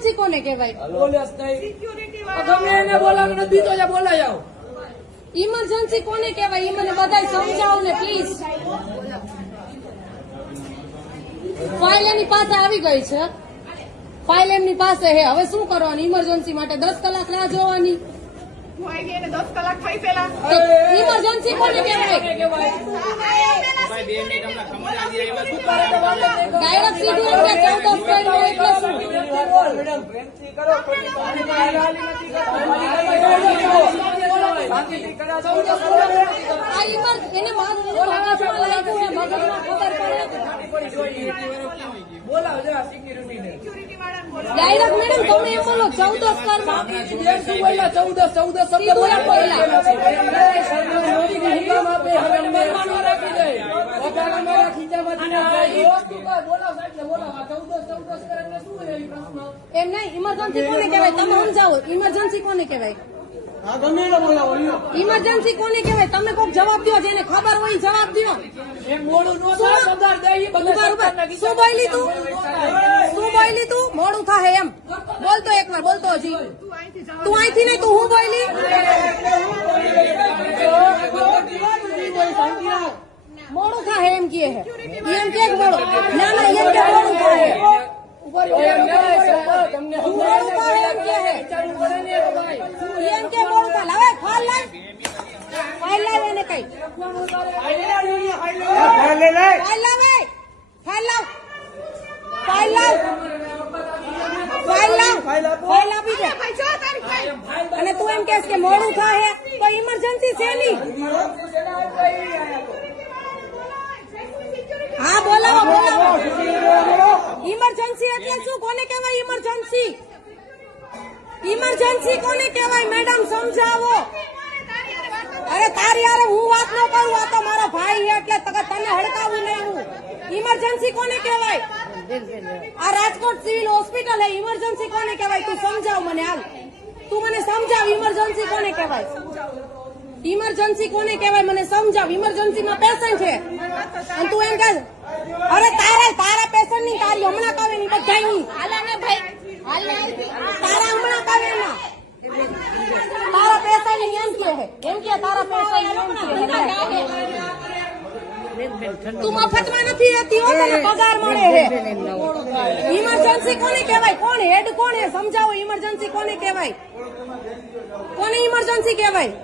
Emergency કોને કહેવાય? ગમે એને બોલાવીને દીધો છે, બોલાઈ આવો. ઇમરજન્સી કોને કહેવાય? એ મને બધાય સમજાવો ને પ્લીઝ. ફાઇલ એની પાસે આવી ગઈ છે, ફાઇલ એમની પાસે હે. હવે શું કરવાનું? ઇમરજન્સી માટે 10 કલાક રાહ જોવાની? 10 કલાક થઈ પેલા ઇમરજન્સી કોને કહેવાય? ડાયરેક્ટ સીધું એમ કે 14 ફાઇલ હોય એટલે શું? એને મગજમાં લાગ્યું હે, મગજમાં ખબર પડે. ડાયરેક્ટ મેડમ તમે એમ બોલો 14 કરમાં 14 સીધું એમ બોલ્યા. એમ નહીં, ઇમરજન્સી કોને કહેવાય તમે સમજાવો. ઇમરજન્સી કોને કહેવાય? ઇમરજન્સી કોને કહેવાય? તમે કોઈક જવાબ દો, જેને ખબર હોય જવાબ દો. શું બોલી તું? શું બોલી તું? મોડું થાય એમ બોલતો, એકવાર બોલતો હજી. તું અહીંથી નહીં, તું હું બોલી? મોડું થાય એમ કે હે, એમ કે મોડું. ના ના, એમ કે મોડું થાય. એમ કે મોડું થાય. હવે ફાઇલ લાવ, ફાઇલ લાવ. એને કઈ ફાઇલ લાવ, ફાઇલ લાવ, ફાઇલ લાવ, ફાઇલ લાવ, ફાઇલ આપી દે. અને તું એમ કહેશ કે મોડું થાય તો ઇમરજન્સી છે નહીં? હા બોલાવો, બોલાવો. ઇમરજન્સી એટલે શું? કોને કહેવાય ઇમરજન્સી? ઇમરજન્સી કોને કહેવાય મેડમ સમજાવો. અરે તારી યાર હું વાત ન કરું, આ તો મારો ભાઈ છે એટલે તને હડકાવું નહીં હું. ઇમરજન્સી કોને કહેવાય? આ રાજકોટ સિવિલ હોસ્પિટલ હે, ઇમરજન્સી કોને કહેવાય? તું સમજાવ મને. હાલ તું મને સમજાવ, ઇમરજન્સી કોને કહેવાય? ઇમરજન્સી કોને કહેવાય મને સમજાવ. ઇમરજન્સી માં પેશન્ટ છે અને તું એમ કહે અરે તારા પેશન્ટ ની તારી હમણાં કાવે ની બધા ની તારા હમણાં કાવે ના તારા પેશન્ટ એમ કે હે, એમ કે તારા પેશન્ટ તું મફતમાં નથી રહેતી હો, તને પગાર મળે હે. ઇમરજન્સી કોને કહેવાય? કોણ હેડ કોણ હે? સમજાવો. ઇમરજન્સી કોને કહેવાય? કોને ઇમરજન્સી કહેવાય?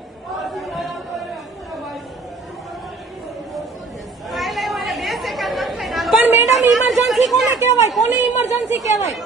પણ મેડમ ઇમરજન્સી કોને કહેવાય? કોને ઇમરજન્સી કહેવાય?